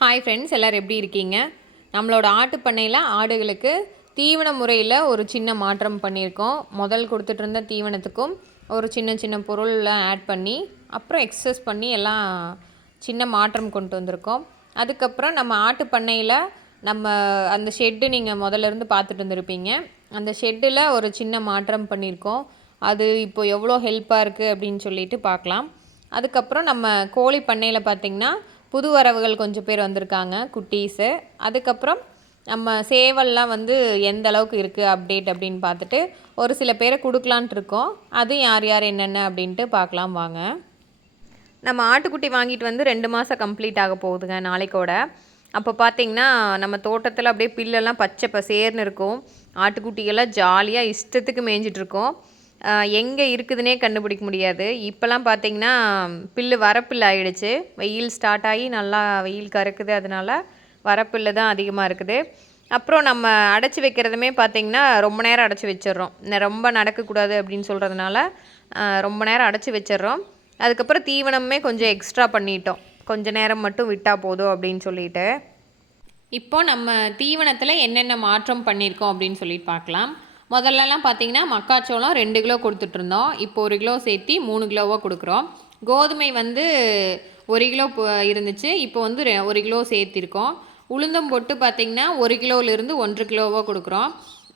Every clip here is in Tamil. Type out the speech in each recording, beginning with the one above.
ஹாய் ஃப்ரெண்ட்ஸ் எல்லோரும் எப்படி இருக்கீங்க? நம்மளோட ஆட்டு பண்ணையில் ஆடுகளுக்கு தீவன முறையில் ஒரு சின்ன மாற்றம் பண்ணியிருக்கோம். முதல் கொடுத்துட்டு இருந்த தீவனத்துக்கும் ஒரு சின்ன சின்ன பொருள்லாம் ஆட் பண்ணி அப்புறம் எக்ஸஸ் பண்ணி எல்லாம் சின்ன மாற்றம் கொண்டு வந்திருக்கோம். அதுக்கப்புறம் நம்ம ஆட்டு பண்ணையில் நம்ம அந்த ஷெட்டு நீங்கள் முதல்ல இருந்து பார்த்துட்டு இருந்திருப்பீங்க அந்த ஷெட்டில் ஒரு சின்ன மாற்றம் பண்ணியிருக்கோம். அது இப்போ எவ்வளோ ஹெல்ப்பாக இருக்குது அப்படின்னு சொல்லிட்டு பார்க்கலாம். அதுக்கப்புறம் நம்ம கோழி பண்ணையில் பார்த்திங்கன்னா புது வரவுகள் கொஞ்சம் பேர் வந்திருக்காங்க குட்டீஸு. அதுக்கப்புறம் நம்ம சேவல்லாம் வந்து எந்த அளவுக்கு இருக்குது அப்டேட் அப்படின்னு பார்த்துட்டு ஒரு சில பேரை கொடுக்கலான்ட்டு இருக்கோம். அது யார் யார் என்னென்ன அப்படின்ட்டு பார்க்கலாம் வாங்க. நம்ம ஆட்டுக்குட்டி வாங்கிட்டு வந்து ரெண்டு மாதம் கம்ப்ளீட் ஆக போகுதுங்க நாளைக்கோட. அப்போ பார்த்தீங்கன்னா நம்ம தோட்டத்தில் அப்படியே பில்லெல்லாம் பச்சை பசேர்னு இருக்கும். ஆட்டுக்குட்டிகள்லாம் ஜாலியாக இஷ்டத்துக்கு மேய்ஞ்சிட்ருக்கோம் இருக்கோம். எங்கே இருக்குதுன்னே கண்டுபிடிக்க முடியாது. இப்போல்லாம் பார்த்தீங்கன்னா பில்லு வரப்பில் ஆகிடுச்சு வெயில் ஸ்டார்ட் ஆகி நல்லா வெயில் கறக்குது அதனால வரப்பில்லு தான் அதிகமாக இருக்குது. அப்புறம் நம்ம அடைச்சி வைக்கிறதுமே பார்த்திங்கன்னா ரொம்ப நேரம் அடைச்சி வச்சிடுறோம். ரொம்ப நடக்கக்கூடாது அப்படின்னு சொல்கிறதுனால ரொம்ப நேரம் அடைச்சி வச்சிடுறோம். அதுக்கப்புறம் தீவனமே கொஞ்சம் எக்ஸ்ட்ரா பண்ணிட்டோம். கொஞ்ச நேரம் மட்டும் விட்டால் போதும் அப்படின்னு சொல்லிட்டு. இப்போ நம்ம தீவனத்தில் என்னென்ன மாற்றம் பண்ணியிருக்கோம் அப்படின்னு சொல்லிட்டு பார்க்கலாம் முதல்லலாம் பார்த்தீங்கன்னா மக்காச்சோளம் ரெண்டு கிலோ கொடுத்துட்ருந்தோம். இப்போ ஒரு கிலோ சேர்த்தி மூணு கிலோவாக கொடுக்குறோம். கோதுமை வந்து ஒரு கிலோ இருந்துச்சு. இப்போ வந்து ஒரு கிலோ சேர்த்திருக்கோம். உளுந்தம் பொட்டு பார்த்திங்கன்னா ஒரு கிலோவிலேருந்து ஒன்றரை கிலோவாக கொடுக்குறோம்.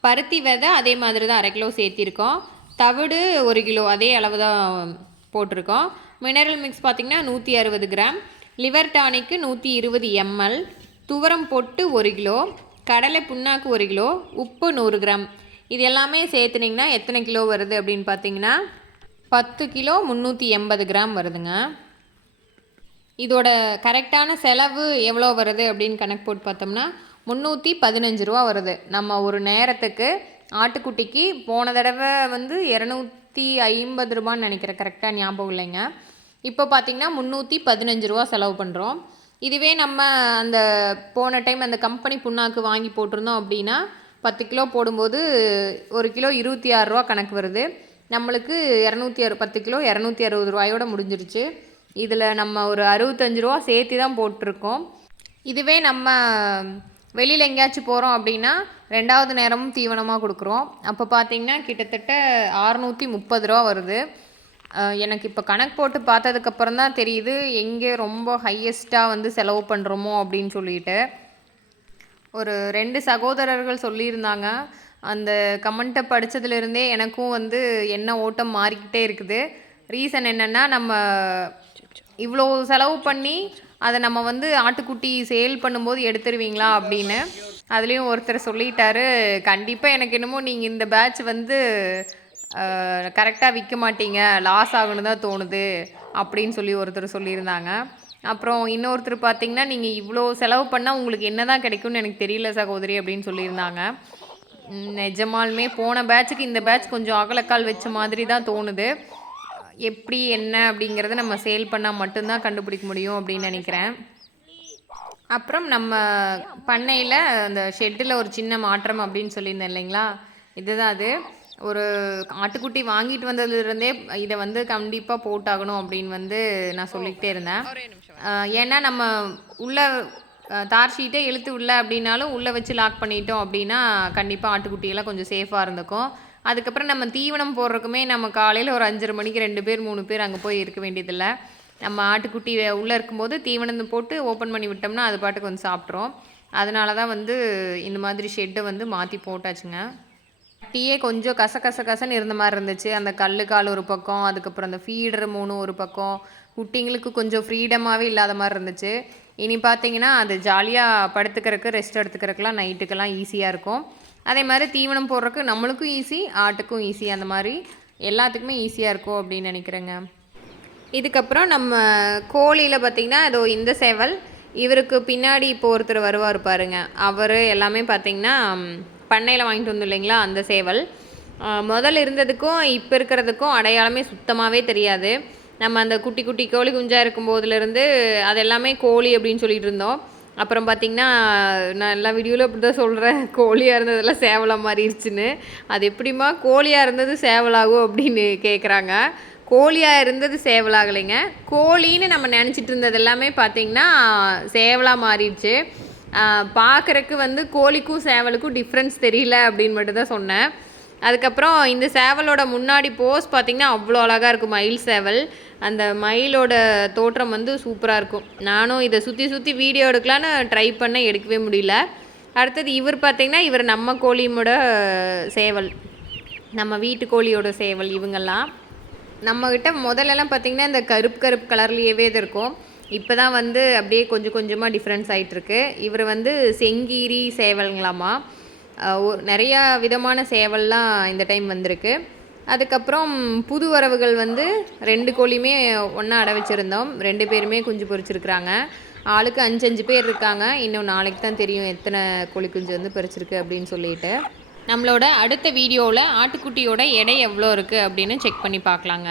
பருத்தி விதை அதே மாதிரி தான் அரை கிலோ சேர்த்திருக்கோம். தவிடு ஒரு கிலோ அதே அளவு தான் போட்டிருக்கோம். மினரல் மிக்ஸ் பார்த்திங்கன்னா நூற்றி அறுபது கிராம். லிவர் டானிக்கு நூற்றி இருபது எம்எல். துவரம் பொட்டு ஒரு கிலோ. கடலை புண்ணாக்கு ஒரு கிலோ. உப்பு நூறு கிராம். இது எல்லாமே சேர்த்துனிங்கன்னா எத்தனை கிலோ வருது அப்படின்னு பார்த்தீங்கன்னா பத்து கிலோ முந்நூற்றி எண்பது கிராம் வருதுங்க. இதோட கரெக்டான செலவு எவ்வளோ வருது அப்படின்னு கணக்கு போட்டு பார்த்தோம்னா முந்நூற்றி பதினஞ்சு ரூபா வருது. நம்ம ஒரு நேரத்துக்கு ஆட்டுக்குட்டிக்கு போன தடவை வந்து இரநூத்தி ஐம்பது ரூபான்னு நினைக்கிறேன். கரெக்டாக ஞாபகம் இல்லைங்க. இப்போ பார்த்திங்கன்னா முந்நூற்றி பதினஞ்சு ரூபா செலவு பண்ணுறோம் இதுவே நம்ம அந்த போன டைம் அந்த கம்பெனி புண்ணாக்கு வாங்கி போட்டிருந்தோம் அப்படின்னா பத்து கிலோ போடும்போது ஒரு கிலோ இருபத்தி ஆறுரூவா கணக்கு வருது. நம்மளுக்கு இரநூத்தி அறு பத்து கிலோ இரநூத்தி அறுபது ரூபாயோட முடிஞ்சிருச்சு. இதில் நம்ம ஒரு அறுபத்தஞ்சு ரூபா சேர்த்து தான் போட்டிருக்கோம். இதுவே நம்ம வெளியில் எங்கேயாச்சும் போகிறோம் அப்படின்னா ரெண்டாவது நேரமும் தீவனமாக கொடுக்குறோம். அப்போ பார்த்திங்கன்னா கிட்டத்தட்ட ஆறுநூற்றி முப்பது ரூபா வருது. எனக்கு இப்போ கணக்கு போட்டு பார்த்ததுக்கப்புறம் தான் தெரியுது எங்கே ரொம்ப ஹையஸ்ட்டாக வந்து செலவு பண்ணுறோமோ அப்படின்னு சொல்லிட்டு. ஒரு ரெண்டு சகோதரர்கள் சொல்லியிருந்தாங்க. அந்த கமெண்ட்டை படித்ததுலேருந்தே எனக்கும் வந்து என்ன ஓட்டம் மாறிக்கிட்டே இருக்குது. ரீசன் என்னென்னா நம்ம இவ்வளோ செலவு பண்ணி அதை நம்ம வந்து ஆட்டுக்குட்டி சேல் பண்ணும்போது எடுத்துருவீங்களா அப்படின்னு. அதுலேயும் ஒருத்தர் சொல்லிட்டாரு கண்டிப்பாக எனக்கு என்னமோ நீங்கள் இந்த பேட்ச் வந்து கரெக்டாக விற்க மாட்டீங்க லாஸ் ஆகணும் தான் தோணுது அப்படின்னு சொல்லி ஒருத்தர் சொல்லியிருந்தாங்க. அப்புறம் இன்னொருத்தர் பார்த்தீங்கன்னா நீங்கள் இவ்வளோ செலவு பண்ணால் உங்களுக்கு என்ன தான் கிடைக்கும்னு எனக்கு தெரியல சகோதரி அப்படின்னு சொல்லியிருந்தாங்க. நிஜமாலுமே போன பேட்சுக்கு இந்த பேட்ச் கொஞ்சம் அகலக்கால் வச்ச மாதிரி தான் தோணுது. எப்படி என்ன அப்படிங்கிறத நம்ம சேல் பண்ணால் மட்டும்தான் கண்டுபிடிக்க முடியும் அப்படின்னு நினைக்கிறேன். அப்புறம் நம்ம பண்ணையில் அந்த ஷெட்டில் ஒரு சின்ன மாற்றம் அப்படின்னு சொல்லியிருந்தேன் இல்லைங்களா? இதுதான் அது. ஒரு ஆட்டுக்குட்டி வாங்கிட்டு வந்ததுலேருந்தே இதை வந்து கண்டிப்பாக போட்டாகணும் அப்படின்னு வந்து நான் சொல்லிக்கிட்டே இருந்தேன். ஏன்னா நம்ம உள்ளே தார் ஷீட்டே இழுத்து உள்ள அப்படின்னாலும் உள்ளே வச்சு லாக் பண்ணிட்டோம் அப்படின்னா கண்டிப்பாக ஆட்டுக்குட்டியெல்லாம் கொஞ்சம் சேஃபாக இருந்துக்கும். அதுக்கப்புறம் நம்ம தீவனம் போடுறதுக்குமே நம்ம காலையில் ஒரு அஞ்சரை மணிக்கு ரெண்டு பேர் மூணு பேர் அங்கே போய் இருக்க வேண்டியதில்லை. நம்ம ஆட்டுக்குட்டி உள்ளே இருக்கும்போது தீவனம் போட்டு ஓப்பன் பண்ணி விட்டோம்னா அது பாட்டுக்கு வந்து சாப்பிட்றோம் அதனால தான் வந்து இந்த மாதிரி ஷெட்டை வந்து மாற்றி போட்டாச்சுங்க. டீயே கொஞ்சம் கச கச கசன்னு இருந்த மாதிரி இருந்துச்சு. அந்த கல் கால் ஒரு பக்கம் அதுக்கப்புறம் அந்த ஃபீடர் மூணு ஒரு பக்கம். குட்டிங்களுக்கு கொஞ்சம் ஃப்ரீடமாகவே இல்லாத மாதிரி இருந்துச்சு. இனி பார்த்தீங்கன்னா அது ஜாலியாக படுத்துக்கிறதுக்கு ரெஸ்ட் எடுத்துக்கிறதுக்கெலாம் நைட்டுக்கெல்லாம் ஈஸியாக இருக்கும். அதே மாதிரி தீவனம் போடுறதுக்கு நம்மளுக்கும் ஈஸி ஆட்டுக்கும் ஈஸி அந்த மாதிரி எல்லாத்துக்குமே ஈஸியாக இருக்கும் அப்படின்னு நினைக்கிறேங்க. இதுக்கப்புறம் நம்ம கோழியில் பார்த்திங்கன்னா ஏதோ இந்த சேவல். இவருக்கு பின்னாடி இப்போ ஒருத்தர் வருவார் பாருங்க. அவர் எல்லாமே பார்த்திங்கன்னா பண்ணையில் வாங்கிட்டு வந்தோம் இல்லைங்களா அந்த சேவல். முதல்ல இருந்ததுக்கும் இப்போ இருக்கிறதுக்கும் அடையாளமே சுத்தமாகவே தெரியாது. நம்ம அந்த குட்டி குட்டி கோழி குஞ்சாக இருக்கும் போதுலேருந்து அது எல்லாமே கோழி அப்படின்னு சொல்லிட்டு இருந்தோம். அப்புறம் பார்த்திங்கன்னா நான் எல்லா வீடியோவில் அப்படி தான் சொல்கிறேன் கோழியாக இருந்ததெல்லாம் சேவலாக மாறிடுச்சுன்னு. அது எப்படிமா கோழியாக இருந்தது சேவலாகும் அப்படின்னு கேட்குறாங்க கோழியாக இருந்தது சேவலாகலைங்க. கோழின்னு நம்ம நினச்சிட்டு இருந்தது எல்லாமே பார்த்திங்கன்னா சேவலாக மாறிடுச்சு. பார்க்குறக்கு வந்து கோழிக்கும் சேவலுக்கும் டிஃப்ரென்ஸ் தெரியல அப்படின்னு மட்டும் தான் சொன்னேன். அதுக்கப்புறம் இந்த சேவலோட முன்னாடி போஸ் பார்த்திங்கன்னா அவ்வளோ அழகாக இருக்கும் மயில் சேவல். அந்த மயிலோட தோற்றம் வந்து சூப்பராக இருக்கும். நானும் இதை சுற்றி சுற்றி வீடியோ எடுக்கலான்னு ட்ரை பண்ண எடுக்கவே முடியல. அடுத்தது இவர் பார்த்திங்கன்னா இவர் நம்ம கோழியோட சேவல். நம்ம வீட்டு கோழியோட சேவல் இவங்கெல்லாம். நம்மக்கிட்ட முதல்லலாம் பார்த்திங்கன்னா இந்த கருப்பு கருப்பு கலர்லேயே இது இருக்கும். இப்போ தான் வந்து அப்படியே கொஞ்சம் கொஞ்சமாக டிஃப்ரென்ஸ் ஆகிட்டுருக்கு இவர் வந்து செங்கீரி சேவல்ங்களாமா. நிறையா விதமான சேவல்லாம் இந்த டைம் வந்திருக்கு. அதுக்கப்புறம் புது வரவுகள் வந்து ரெண்டு கோழியுமே ஒன்றா அடை வச்சுருந்தோம். ரெண்டு பேருமே குஞ்சு பொறிச்சிருக்கிறாங்க ஆளுக்கு அஞ்சு அஞ்சு பேர் இருக்காங்க. இன்னும் நாளைக்கு தான் தெரியும் எத்தனை கோழி குஞ்சு வந்து பறிச்சிருக்கு அப்படின்னு சொல்லிட்டு. நம்மளோட அடுத்த வீடியோவில் ஆட்டுக்குட்டியோட எடை எவ்வளோ இருக்குது அப்படின்னு செக் பண்ணி பார்க்கலாங்க.